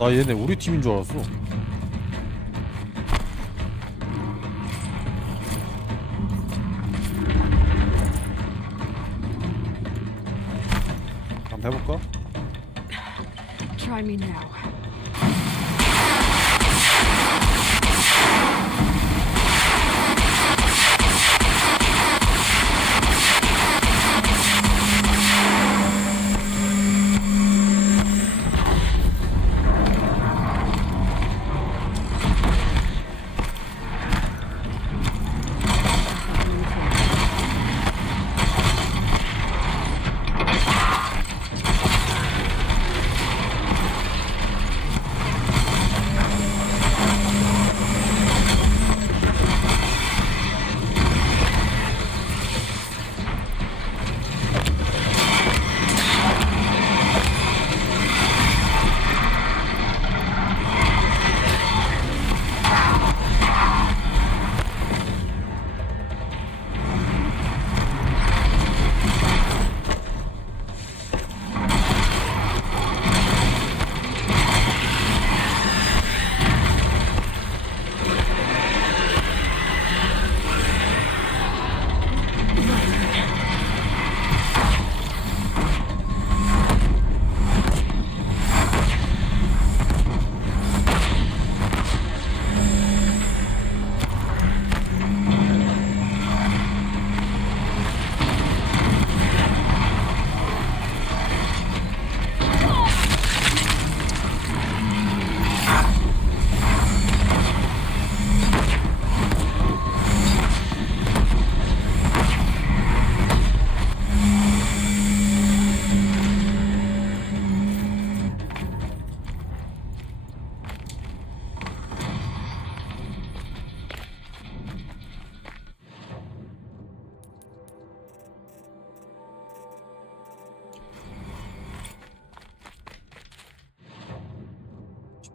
나 얘네 우리 팀인 줄 알았어. 한번 해볼까? Try me now.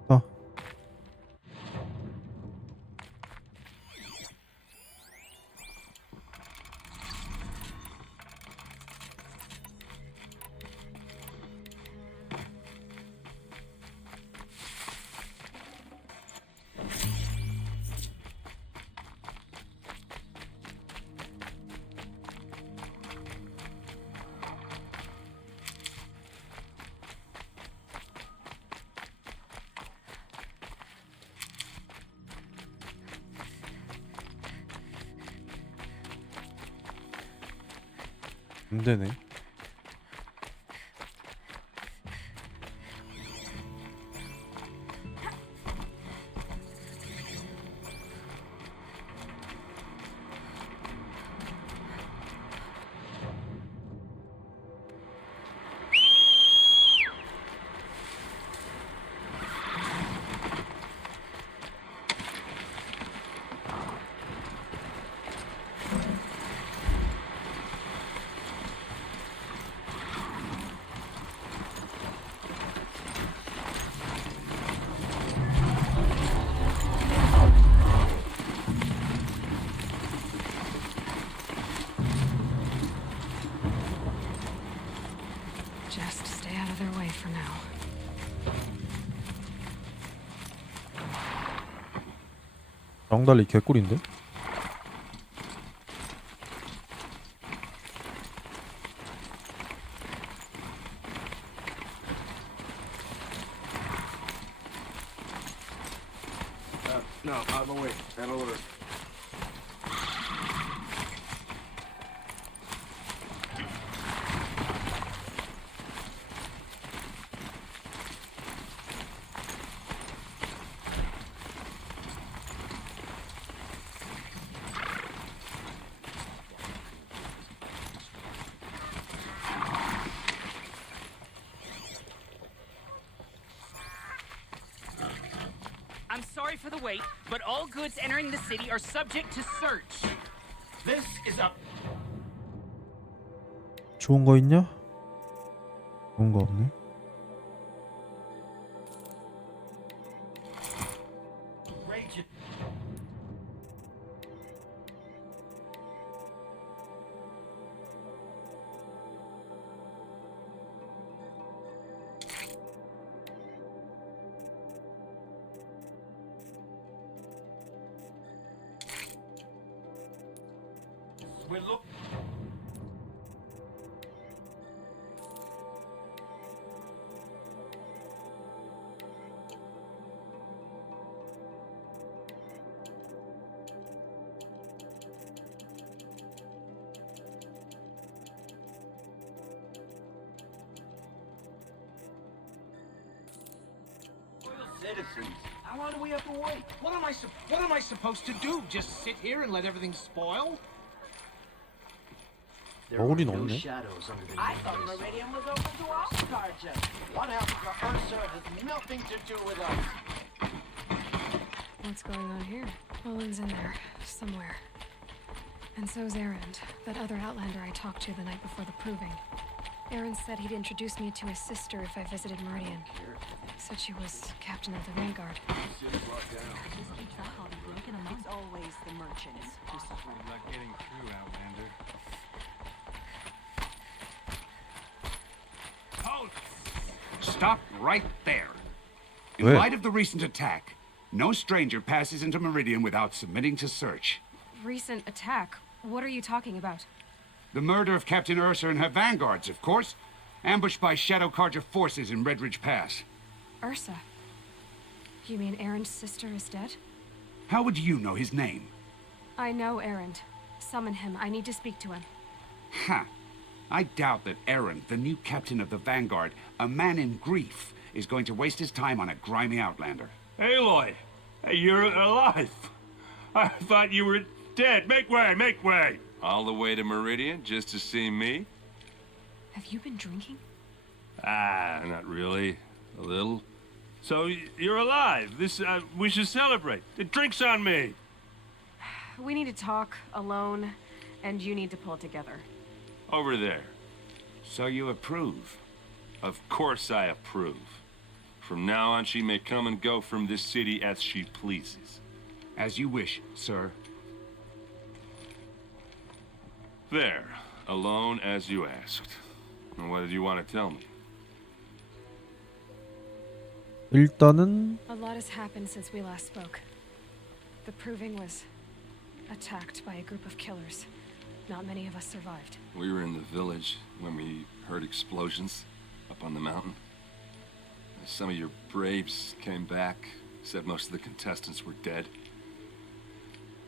아. 안 되네. Just stay out of their way for now. 정달리 개꿀인데? No, out of the way. That'll work. for the wait, but all goods entering the city are subject to search. This is a 좋은 거 있냐? 좋은 거 없네. raging. We're look. Citizens. How long do we have to wait? What am I supposed to do? Just sit here and let everything spoil? There 어울이 are no 없네. shadows under the I thought universe. Meridian was open to all charges. What happened to Ursa has nothing to do with us. What's going on here? Olin's in there, somewhere. And so's Erend, that other Outlander I talked to the night before the proving. Erend said he'd introduce me to his sister if I visited Meridian. Said she was captain of the Vanguard. It's always the merchants who suffer. Not getting through, Outlander. Halt! Stop right there. In Where? light of the recent attack, no stranger passes into Meridian without submitting to search. Recent attack? What are you talking about? The murder of Captain Ursa and her vanguards, of course. Ambushed by Shadow Carja forces in Redridge Pass. Ursa? You mean Erend's sister is dead? How would you know his name? I know Erend. Summon him. I need to speak to him. Ha! I doubt that Aaron, the new captain of the Vanguard, a man in grief, is going to waste his time on a grimy outlander. Aloy! Hey, you're alive! I thought you were dead. Make way, make way! All the way to Meridian just to see me? Have you been drinking? Ah, not really. A little. So you're alive. We should celebrate. The drink's on me. We need to talk alone, and you need to pull it together. Over there. So you approve? Of course I approve. From now on, she may come and go from this city as she pleases. As you wish, sir. There. Alone as you asked. And what did you want to tell me? 일단은 A lot has happened since we last spoke. The proving was attacked by a group of killers. Not many of us survived. We were in the village when we heard explosions up on the mountain. Some of your braves came back, said most of the contestants were dead.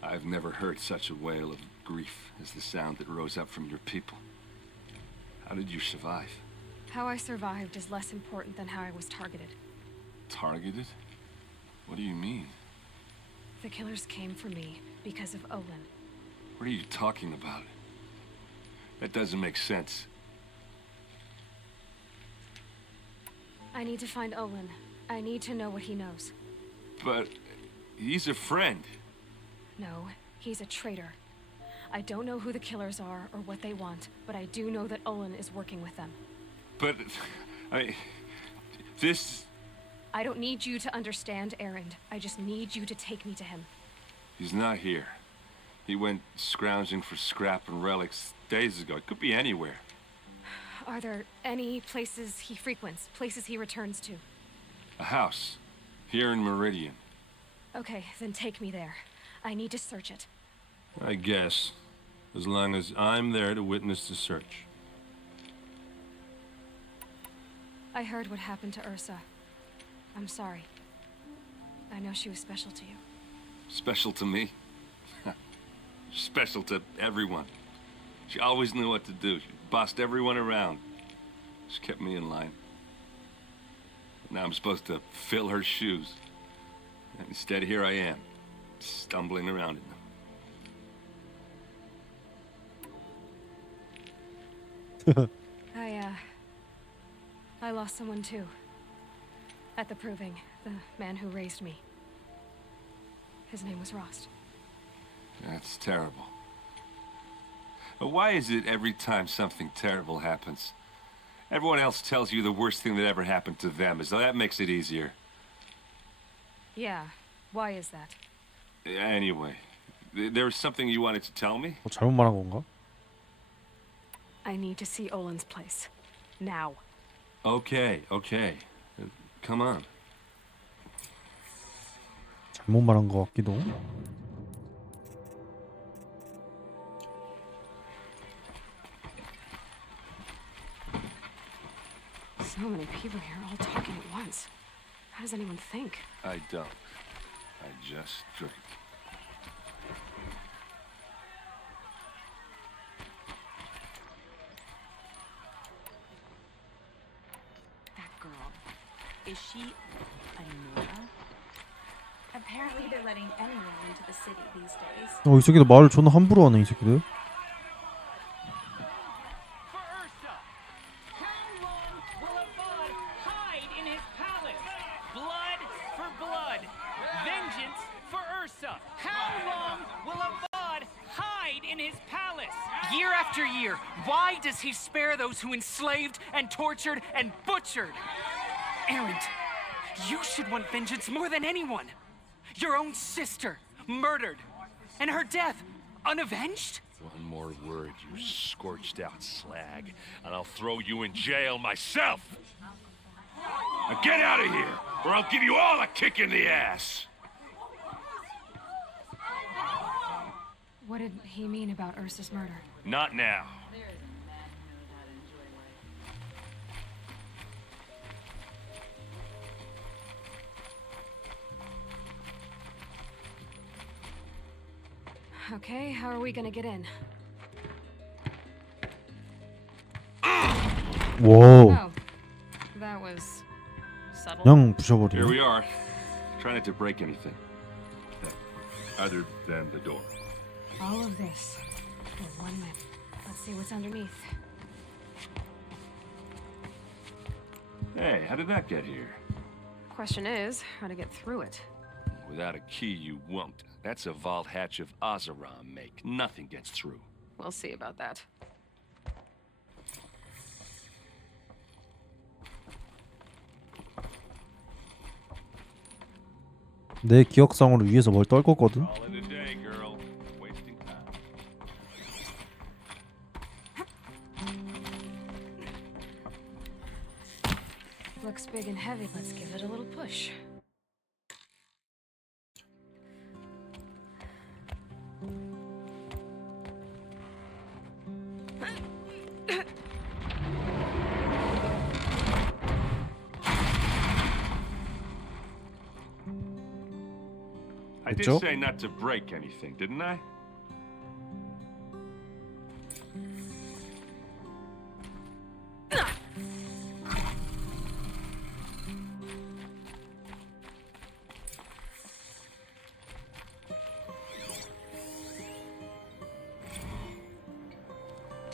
I've never heard such a wail of grief as the sound that rose up from your people. How did you survive? How I survived is less important than how I was targeted. Targeted? What do you mean? The killers came for me because of Olin. What are you talking about? That doesn't make sense. I need to find Olin. I need to know what he knows. But he's a friend. No, he's a traitor. I don't know who the killers are or what they want, but I do know that Olin is working with them. But, this... I don't need you to understand, Erend. I just need you to take me to him. He's not here. He went scrounging for scrap and relics days ago. It could be anywhere. Are there any places he frequents, places he returns to? A house. Here in Meridian. Okay, then take me there. I need to search it. I guess. As long as I'm there to witness the search. I heard what happened to Ursa. I'm sorry. I know she was special to you. Special to me? Special to everyone. She always knew what to do. She bossed everyone around. She kept me in line. Now I'm supposed to fill her shoes. And instead, here I am, stumbling around in them. I lost someone too. At the proving, the man who raised me. His name was Rost. That's terrible. But why is it every time something terrible happens, everyone else tells you the worst thing that ever happened to them, as though that makes it easier? Yeah, why is that? Anyway, there was something you wanted to tell me? 뭐 잘못 말한 건가? I need to see Olin's place. Now. Okay. Come on. 잘못 말한 것 같기도. So many people here all talking at once. How does anyone think? I don't. I just drink. That girl. Is she a Nora? Apparently they're letting anyone into the city these days. 이 새끼들 말을 존나 함부로 하네 이 새끼들. For Ursa! How long will Avad hide in his palace? Blood for blood. Vengeance for Ursa. How long will Avad hide in his palace? Year after year, why does he spare those who enslaved and tortured and butchered? Erend, you should want vengeance more than anyone. Your own sister, murdered. And her death, unavenged? One more word, you scorched out slag, and I'll throw you in jail myself! Now get out of here, or I'll give you all a kick in the ass! What did he mean about Ursa's murder? Not now. Okay, how are we gonna get in? 와우. Oh, that was subtle. 그냥 Here 부셔버리네. we are. Try not to break anything. Other than the door. All of this for 1 minute. Let's see what's underneath. Hey, how did that get here? Question is, how to get through it. Without a key, you won't. That's a vault hatch of Ozeron make. Nothing gets through. We'll see about that. 내 기억상으로 위에서 뭘 떨궜거든. All in a day, girl. Wasting time. Looks big and heavy. Let's give it a little push. I did 그쵸? say not to break anything, didn't I?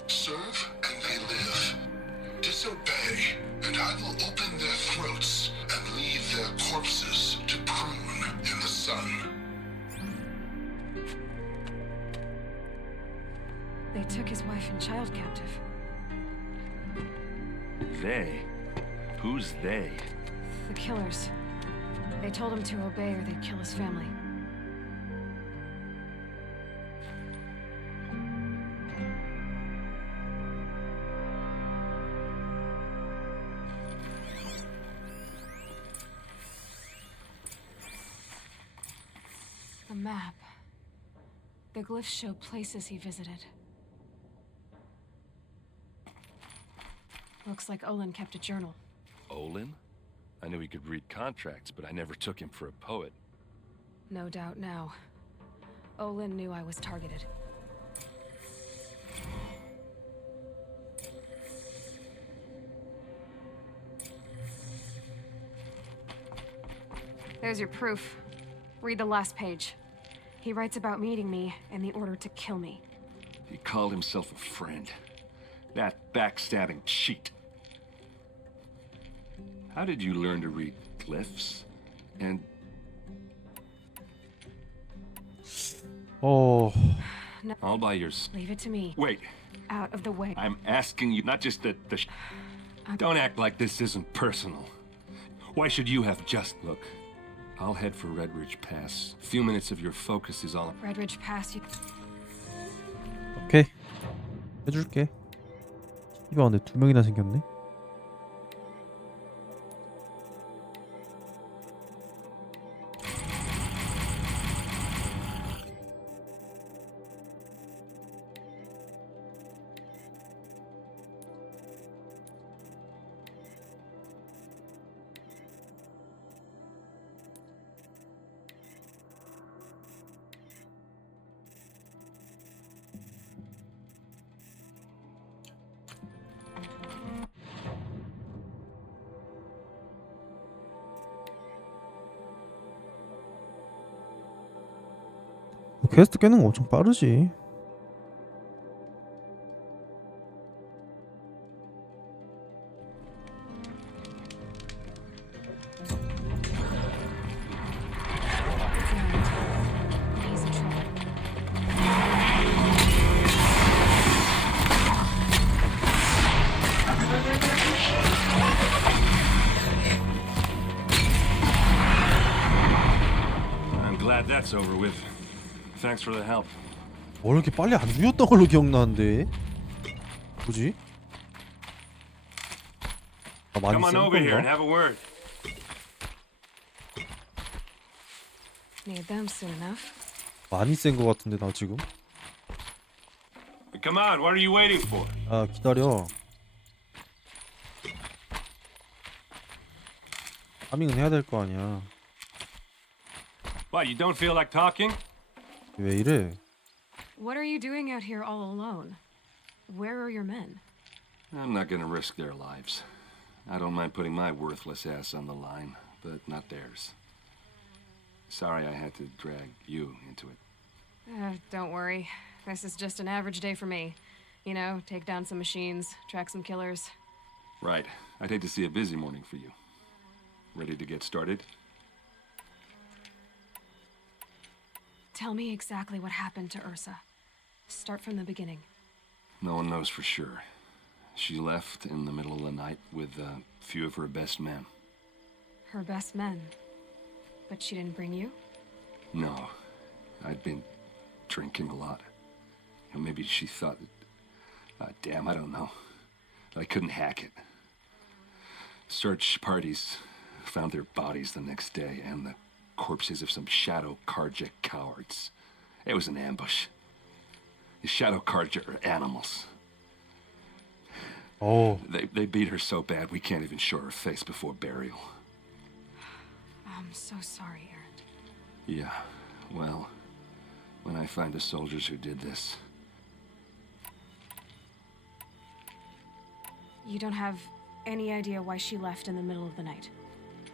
Serve and they live. Disobey, and I will open their throats and leave their corpses to prune in the sun. They took his wife and child captive. They? Who's they? The killers. They told him to obey or they'd kill his family. A map. The glyphs show places he visited. Looks like Olin kept a journal. Olin? I knew he could read contracts, but I never took him for a poet. No doubt now. Olin knew I was targeted. There's your proof. Read the last page. He writes about meeting me and the order to kill me. He called himself a friend. That backstabbing cheat. How did you learn to read glyphs? And All by yours. Leave it to me. Wait, Out of the way. I'm asking you, not just the Don't act like this isn't personal. Why should you have just... Look, I'll head for Red Ridge Pass. A few minutes of your focus is all... Red Ridge Pass. 오케이. 해줄게. 이봐 근데 2명이나 생겼네. 퀘스트 깨는 거 엄청 빠르지. He's in trouble. I'm glad that's over with. Thanks for the help. 뭘 이렇게 빨리 안 죽였던 걸로 기억나는데? 뭐지? 아, 많이 Come on 센 over here and 건가? have a word. Need them soon enough. 많이 센 거 같은데 나 지금? Come on, what are you waiting for? 아 기다려. 파밍은 해야 될 거 아니야. What, you don't feel like talking? 왜 이래? What are you doing out here all alone? Where are your men? I'm not gonna risk their lives. I don't mind putting my worthless ass on the line, but not theirs. Sorry I had to drag you into it. Don't worry. This is just an average day for me. You know, take down some machines, track some killers. Right. I'd hate to see a busy morning for you. Ready to get started? Tell me exactly what happened to Ursa. Start from the beginning. No one knows for sure. She left in the middle of the night with a few of her best men. Her best men. But she didn't bring you? No. I'd been drinking a lot. And maybe she thought that... damn, I don't know. I couldn't hack it. Search parties found their bodies the next day and the corpses of some Shadow Karja cowards. It was an ambush. The Shadow Karja are animals. Oh. They beat her so bad we can't even show her face before burial. I'm so sorry, Aaron. Yeah, well, when I find the soldiers who did this... You don't have any idea why she left in the middle of the night?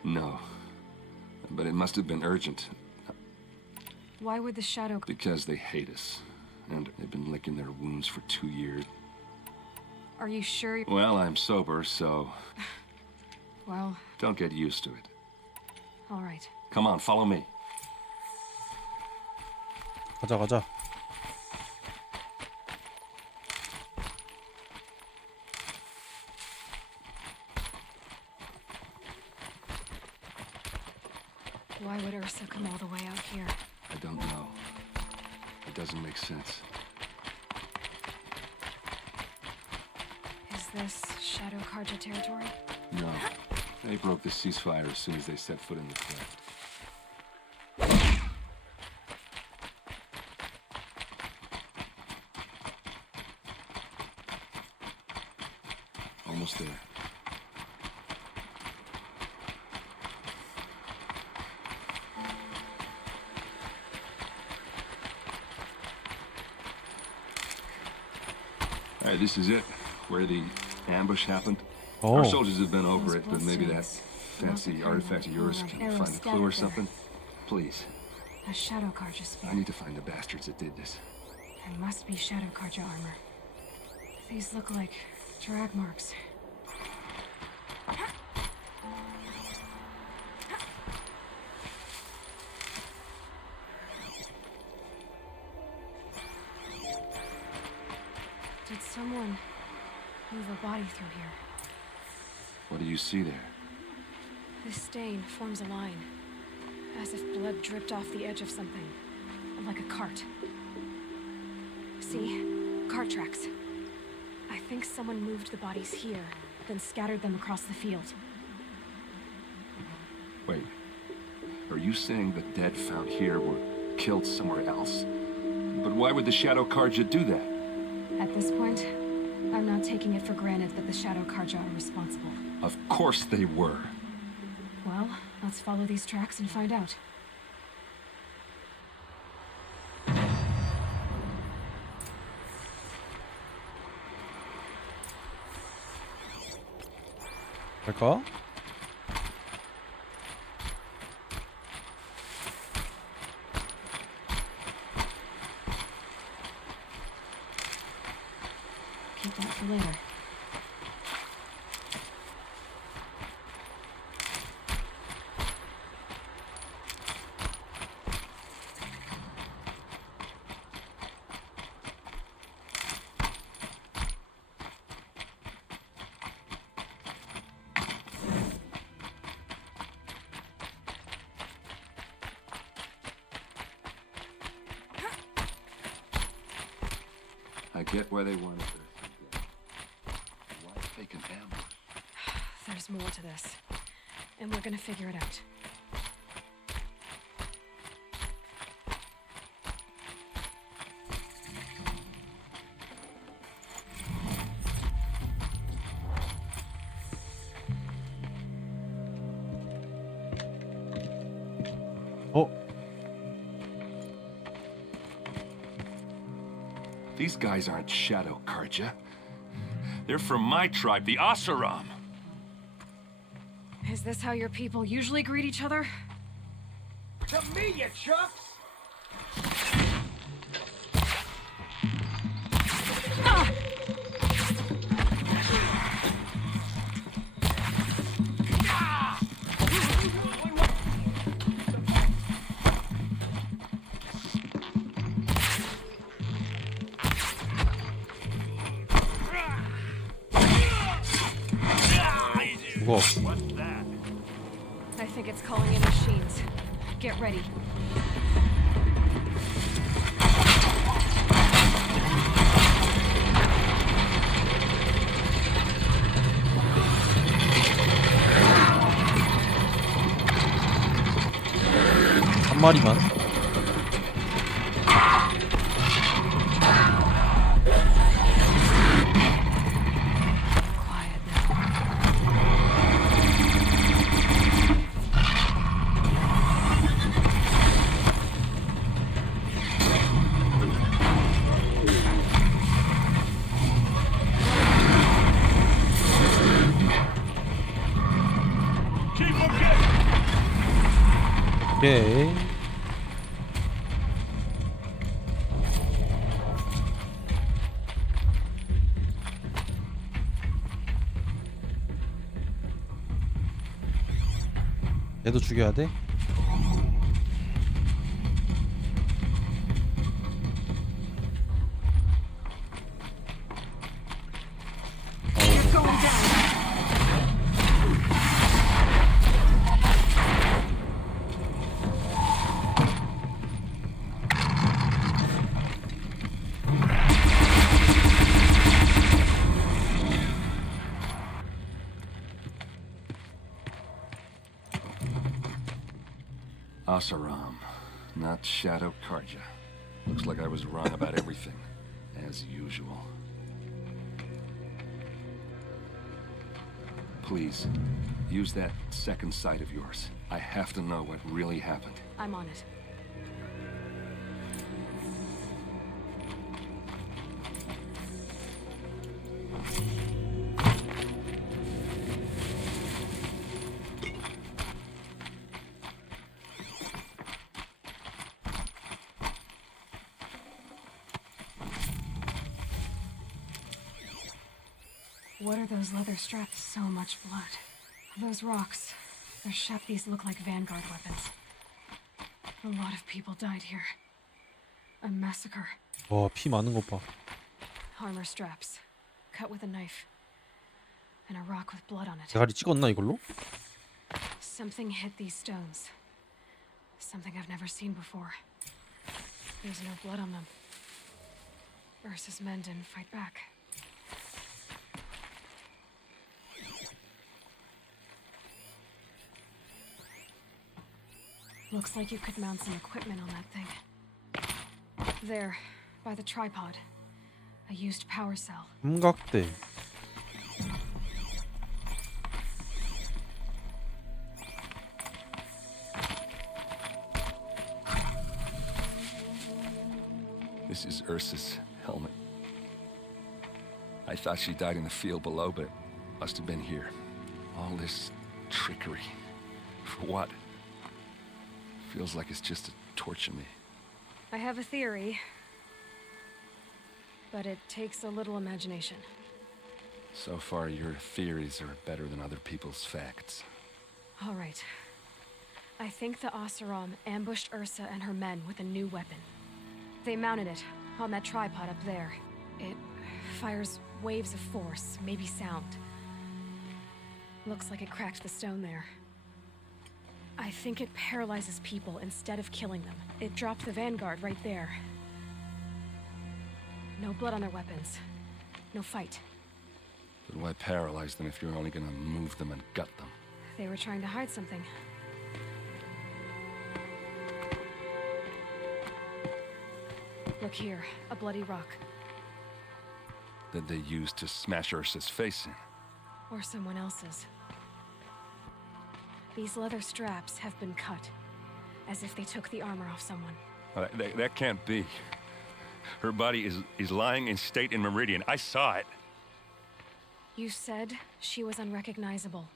No. But it must have been urgent. Why would the Shadow... Because they hate us. And they've been licking their wounds for 2 years. Are you sure? Well, I'm sober, so... Well... Don't get used to it. All right. Come on, follow me. 가자 가자. Why would Ursa come all the way out here? I don't know. It doesn't make sense. Is this Shadow Karja territory? No. They broke the ceasefire as soon as they set foot in the cleft. Almost there. All right, this is it, where the ambush happened. Oh. Our soldiers have been over it, but maybe that fancy artifact of yours can find a clue or something. Please, A Shadow Karja I spear. need to find the bastards that did this. It must be Shadow Karja armor. These look like drag marks. someone move a body through here. What do you see there? This stain forms a line, as if blood dripped off the edge of something, like a cart. See? Cart tracks. I think someone moved the bodies here, then scattered them across the field. Wait. Are you saying the dead found here were killed somewhere else? But why would the Shadow Karja do that? At this point, I'm not taking it for granted that the Shadow Karja are responsible. Of course they were. Well, let's follow these tracks and find out. 갈까? Keep that for later. I get why they wanted her. Why fake an ambush? There's more to this, and we're gonna figure it out. 어? These guys aren't Shadow Karja. They're from my tribe, the Asaram. Is this how your people usually greet each other? To me, you chucks! 무거워. What's that? I think it's calling in machines. Get ready. 한 마리만. Quiet now. Keep them getting. 오케이. 얘도 죽여야 돼? Asaram, not Shadow Karja. Looks like I was wrong about everything, as usual. Please, use that second sight of yours. I have to know what really happened. I'm on it. What are those leather straps? So much blood. Those rocks. They're shaped. These look like vanguard weapons. A lot of people died here. A massacre. 와, 피 많은 것 봐. Armor straps. cut with a knife. And a rock with blood on it. 대가리 찍었나 이걸로? Something hit these stones. Something I've never seen before. There's no blood on them. Ursa's men didn't fight back. Looks like you could mount some equipment on that thing. There, by the tripod. A used power cell. 삼각대. This is Ursa's helmet. I thought she died in the field below, but it must have been here. All this trickery. For what? Feels like it's just to torture me. I have a theory, but it takes a little imagination. So far, your theories are better than other people's facts. All right. I think the Oseram ambushed Ursa and her men with a new weapon. They mounted it on that tripod up there. It fires waves of force, maybe sound. Looks like it cracked the stone there. I think it paralyzes people instead of killing them. It dropped the vanguard right there. No blood on their weapons. No fight. But why paralyze them if you're only gonna move them and gut them? They were trying to hide something. Look here, a bloody rock. That they used to smash Ursa's face in. Or someone else's. These leather straps have been cut, as if they took the armor off someone. That can't be. Her body is lying in state in Meridian. I saw it. You said she was unrecognizable.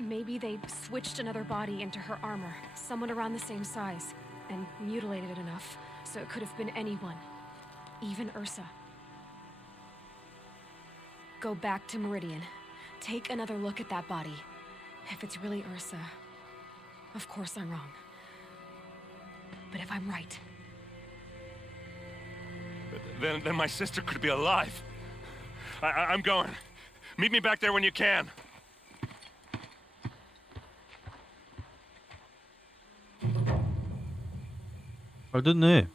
Maybe they switched another body into her armor, someone around the same size, and mutilated it enough so it could have been anyone, even Ursa. Go back to Meridian. Take another look at that body. If it's really Ursa, of course I'm wrong. But if I'm right... Then my sister could be alive. I'm going. Meet me back there when you can. 잘 됐네.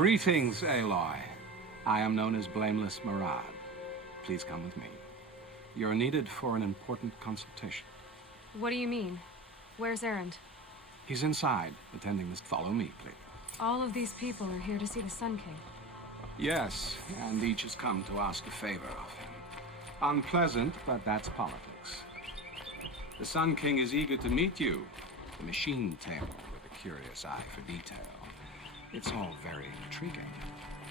Greetings, Aloy. I am known as Blameless Marad. Please come with me. You're needed for an important consultation. What do you mean? Where's Erend? He's inside, attending this. Follow me, please. All of these people are here to see the Sun King. Yes, and each has come to ask a favor of him. Unpleasant, but that's politics. The Sun King is eager to meet you. The machine tamer with a curious eye for detail. It's all very intriguing.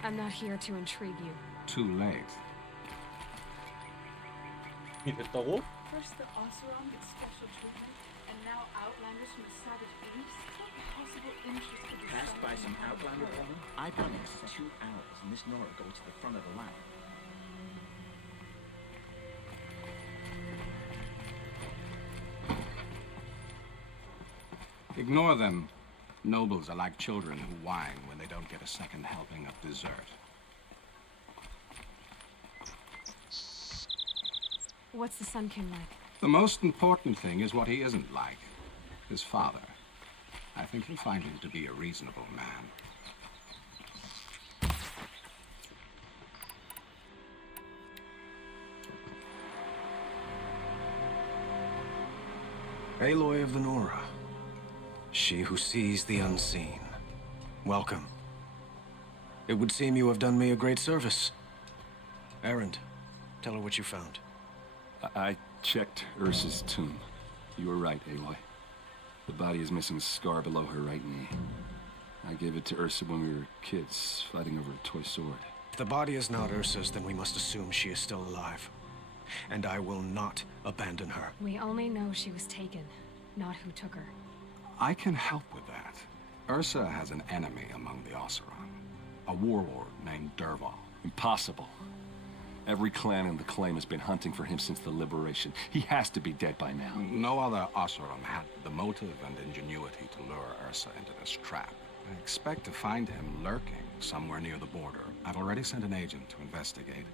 I'm not here to intrigue you. Too late. 됐다고? First the Oseram gets special treatment, and now Outlanders from the Savage Beasts? What possible interest could this Passed by some Outlander woman? I've been here for 2 hours, and Miss Nora goes to the front of the line. Ignore them. Nobles are like children who whine when they don't get a second helping of dessert. What's the Sun King like? The most important thing is what he isn't like. His father. I think you'll find him to be a reasonable man. Aloy of the Nora. She who sees the unseen. Welcome. It would seem you have done me a great service. Erend, tell her what you found. I checked Ursa's tomb. You were right, Aloy. The body is missing a scar below her right knee. I gave it to Ursa when we were kids, fighting over a toy sword. If the body is not Ursa's, then we must assume she is still alive. And I will not abandon her. We only know she was taken, not who took her. I can help with that. Ursa has an enemy among the Oseram. A warlord named Dervahl. Impossible. Every clan in the claim has been hunting for him since the liberation. He has to be dead by now. No other Oseram had the motive and ingenuity to lure Ursa into this trap. I expect to find him lurking somewhere near the border. I've already sent an agent to investigate.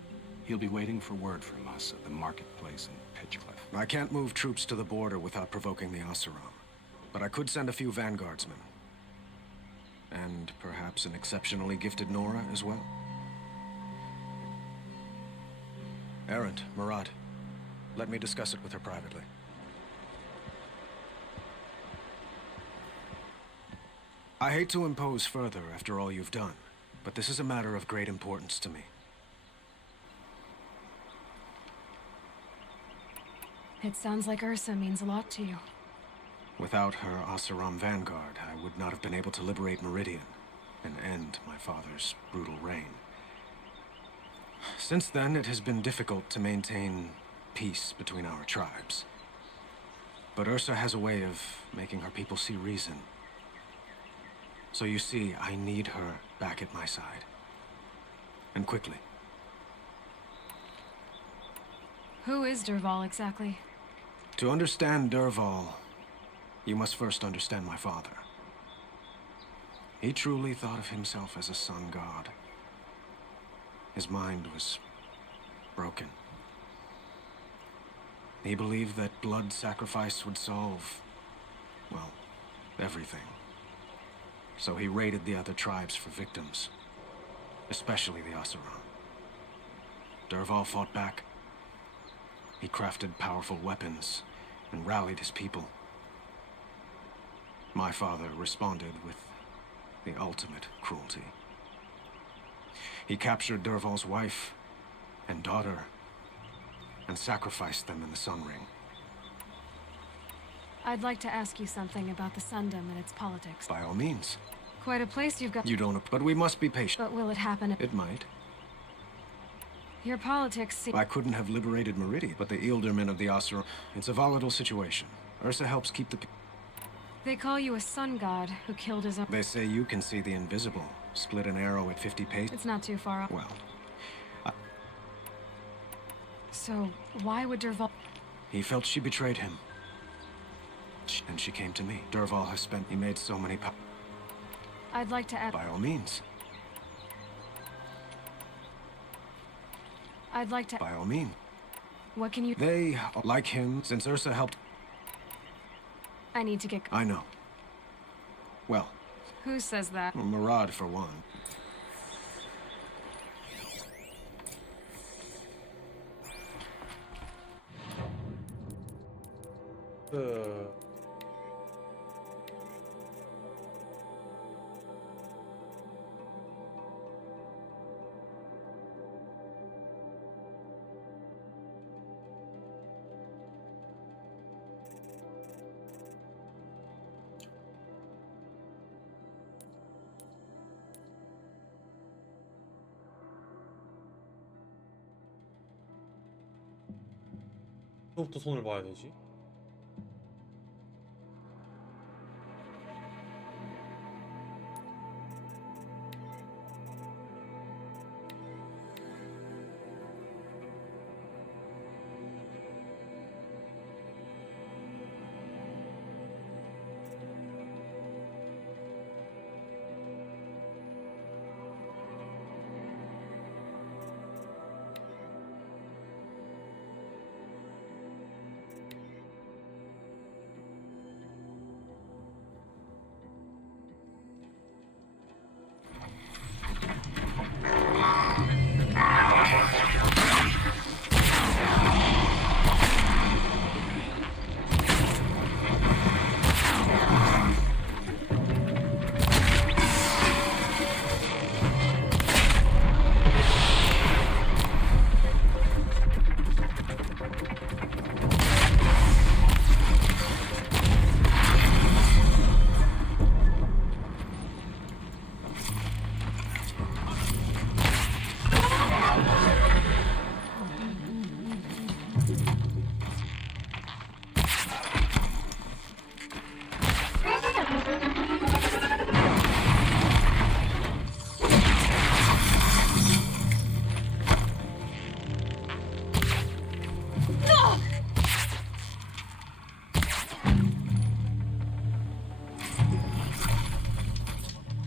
He'll be waiting for word from us at the marketplace in Pitchcliff. I can't move troops to the border without provoking the Oseram. But I could send a few vanguardsmen. And perhaps an exceptionally gifted Nora as well. Erend, Murad, let me discuss it with her privately. I hate to impose further after all you've done, but this is a matter of great importance to me. It sounds like Ursa means a lot to you. Without her Oseram vanguard, I would not have been able to liberate Meridian and end my father's brutal reign. Since then, it has been difficult to maintain peace between our tribes. But Ursa has a way of making her people see reason. So you see, I need her back at my side. And quickly. Who is Dervahl exactly? To understand Dervahl, you must first understand my father. He truly thought of himself as a sun god. His mind was broken. He believed that blood sacrifice would solve, well, everything. So he raided the other tribes for victims, especially the Oseram. Dervahl fought back. He crafted powerful weapons and rallied his people. My father responded with the ultimate cruelty. He captured Dervahl's wife and daughter and sacrificed them in the Sun Ring. I'd like to ask you something about the Sundom and its politics. By all means. Quite a place you've got. You don't, but we must be patient. But will it happen? It might. Your politics seem... I couldn't have liberated Meridian, but the Ealdormen of the Oseram... It's a volatile situation. Ursa helps keep the... They call you a sun god who killed his own... They say you can see the invisible. Split an arrow at 50 pace. It's not too far off. Well... So, why would Dervahl... He felt she betrayed him. And she came to me. Dervahl has spent... He made so many... I'd like to add... By all means. I'd like to... By all means. What can you... They, like him, since Ursa helped... I need to get... I know. Well... Who says that? Well, Murad, for one. 체크. 누구부터 손을 봐야 되지?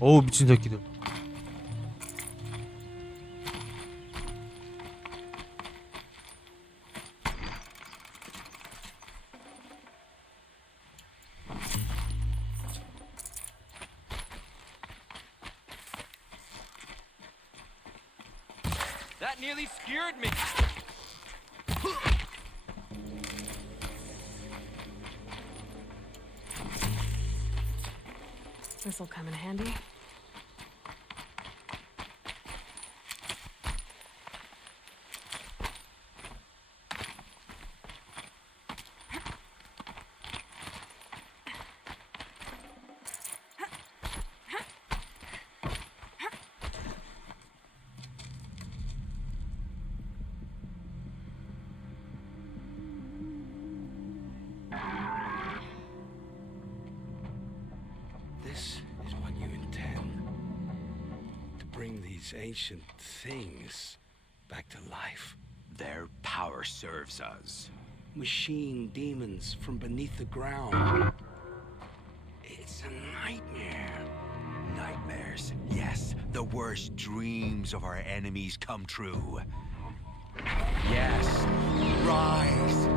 어우 미친 새끼들. That nearly scared me. This'll come in handy. This is what you intend. To bring these ancient things back to life. Their power serves us. Machine demons from beneath the ground. It's a nightmare. Nightmares, yes. The worst dreams of our enemies come true. Yes, rise.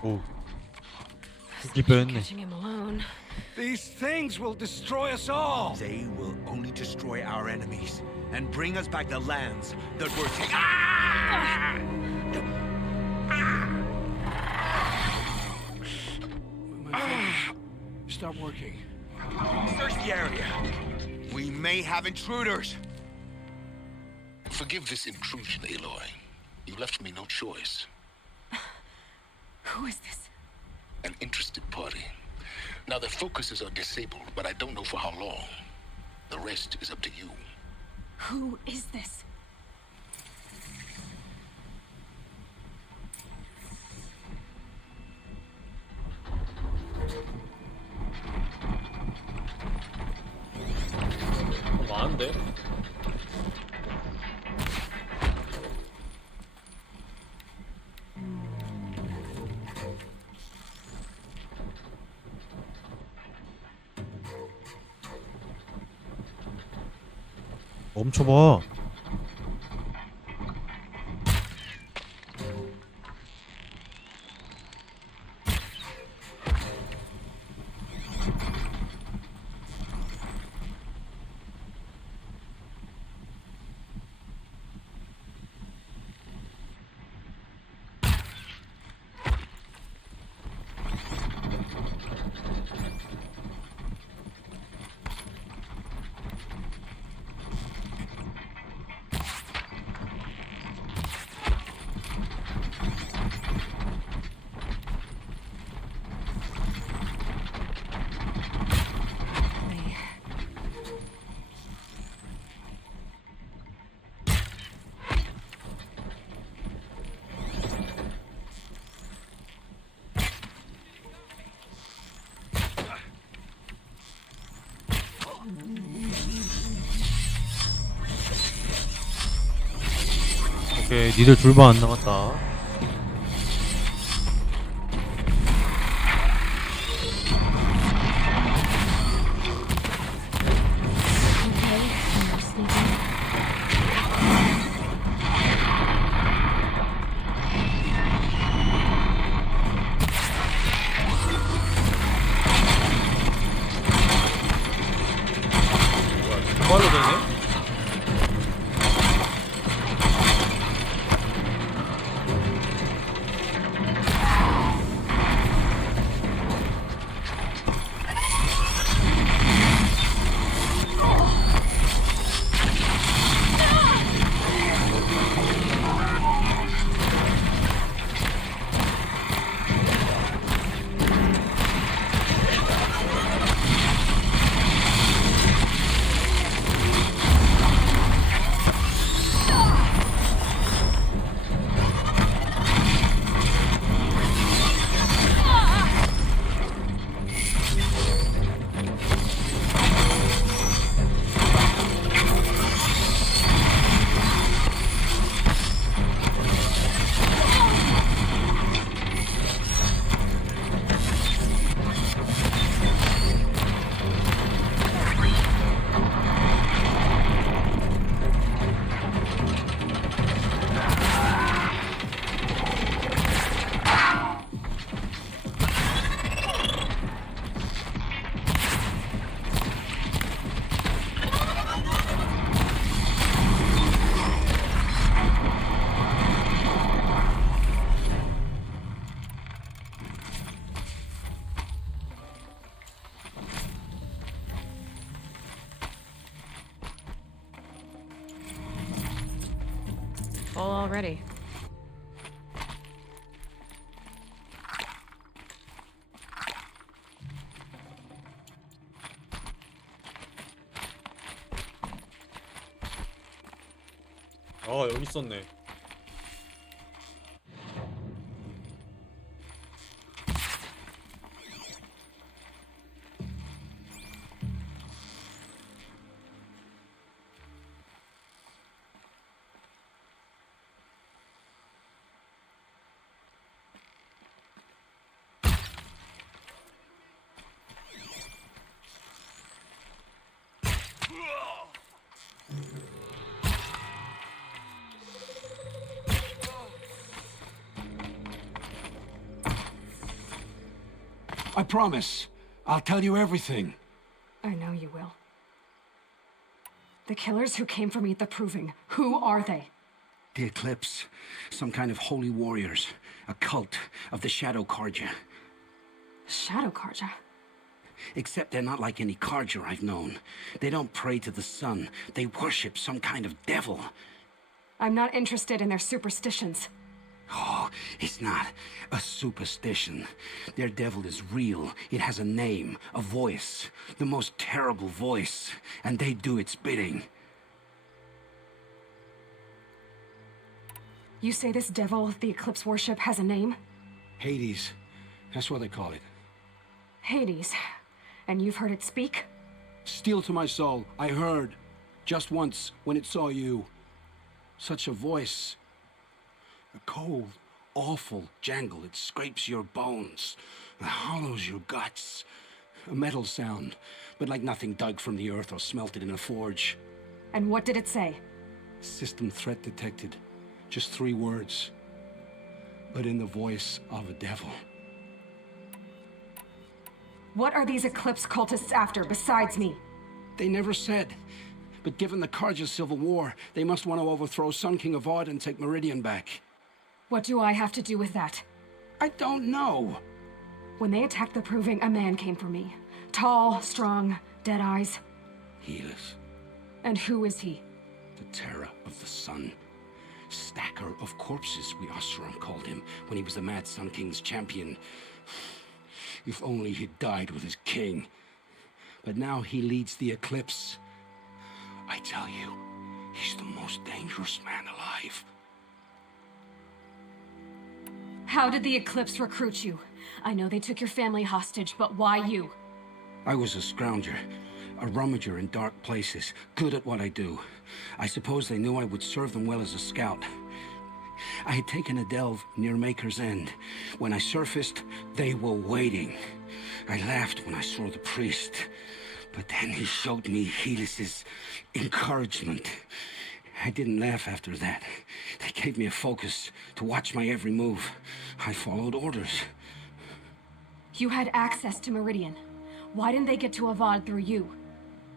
오. 죽일 뻔했네. Catching him alone. These things will destroy us all. They will only destroy our enemies and bring us back the lands that were taken. My fingers stop working. Search the area. We may have intruders. Forgive this intrusion, Aloy. You left me no choice. Who is this? An interested party. Now their focuses are disabled, but I don't know for how long. The rest is up to you. Who is this? 많은데? 멈춰봐. 오케이, 니들 둘만 안 남았다. 말로 되네? Full already. 아 여기 있었네. I promise. I'll tell you everything. I know you will. The killers who came for me at the Proving, who are they? The Eclipse. Some kind of holy warriors. A cult of the Shadow Karja. Shadow Karja? Except they're not like any Karja I've known. They don't pray to the sun. They worship some kind of devil. I'm not interested in their superstitions. Oh, it's not a superstition. Their devil is real. It has a name, a voice, the most terrible voice, and they do its bidding. You say this devil the Eclipse worship has a name? Hades. That's what they call it. Hades. And you've heard it speak? Steel to my soul, I heard. Just once, when it saw you. Such a voice. A cold, awful jangle. It scrapes your bones. It hollows your guts. A metal sound, but like nothing dug from the earth or smelted in a forge. And what did it say? System threat detected. Just 3 words. But in the voice of a devil. What are these Eclipse cultists after, besides me? They never said. But given the Karja civil war, they must want to overthrow Sun King of Odd and take Meridian back. What do I have to do with that? I don't know. When they attacked the Proving, a man came for me. Tall, strong, dead eyes. Helis. And who is he? The terror of the sun. Stacker of corpses, we Oseram called him, when he was the Mad Sun King's champion. If only he'd died with his king. But now he leads the Eclipse. I tell you, he's the most dangerous man alive. How did the Eclipse recruit you? I know they took your family hostage, but why you? I was a scrounger, a rummager in dark places, good at what I do. I suppose they knew I would serve them well as a scout. I had taken a delve near Maker's End. When I surfaced, they were waiting. I laughed when I saw the priest, but then he showed me Helis's encouragement. I didn't laugh after that. They gave me a focus to watch my every move. I followed orders. You had access to Meridian. Why didn't they get to Avad through you?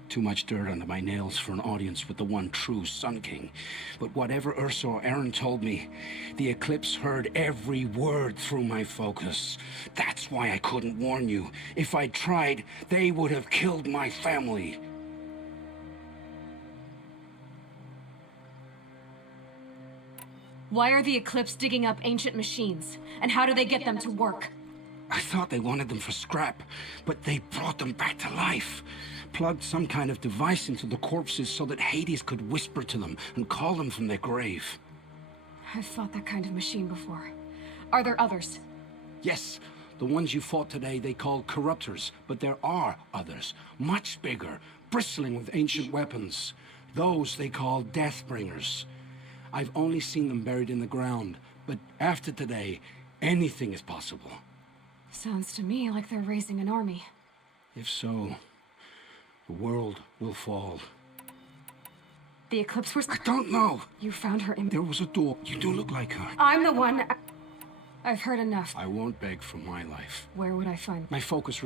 Too much dirt under my nails for an audience with the one true Sun King. But whatever Ursa or Aaron told me, the Eclipse heard every word through my focus. That's why I couldn't warn you. If I'd tried, they would have killed my family. Why are the Eclipse digging up ancient machines? And how do they get them to work? I thought they wanted them for scrap, but they brought them back to life. Plugged some kind of device into the corpses so that Hades could whisper to them and call them from their grave. I've fought that kind of machine before. Are there others? Yes, the ones you fought today they called corruptors, but there are others, much bigger, bristling with ancient weapons. Those they call Deathbringers. I've only seen them buried in the ground, but after today, anything is possible. Sounds to me like they're raising an army. If so, the world will fall. The Eclipse was... I don't know. You found her in... There was a door. You do look like her. I'm the one... I've heard enough. I won't beg for my life. Where would I find... My focus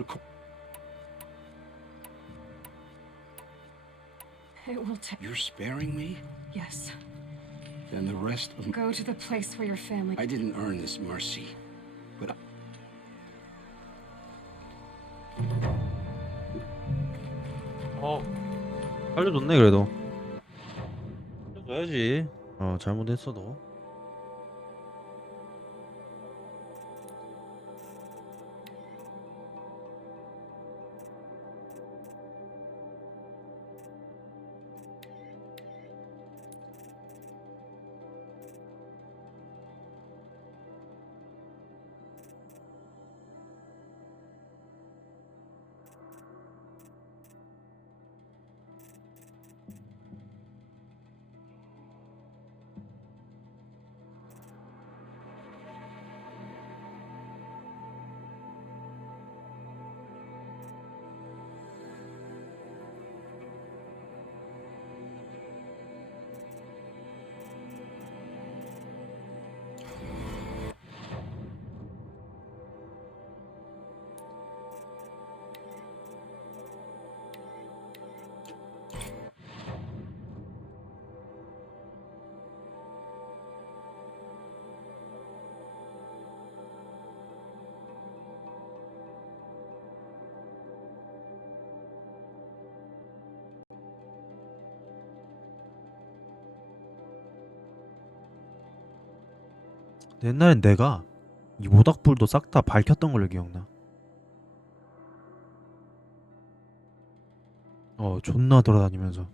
It will take... You're sparing me? Yes. Then the rest of... Go to the place where your family... I didn't earn this mercy, but... 살려줬네 그래도. 살려줘야지. 잘못했어도. 옛날엔 내가 이 모닥불도 싹 다 밝혔던 걸로 기억나. 존나 돌아다니면서.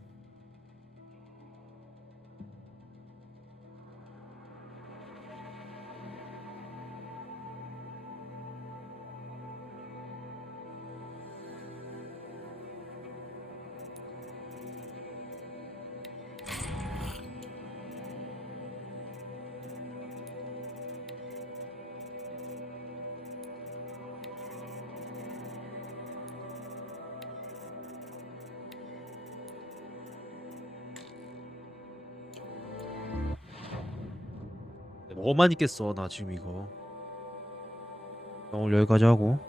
뭐만 있겠어 나 지금 이거. 오늘 여기까지 하고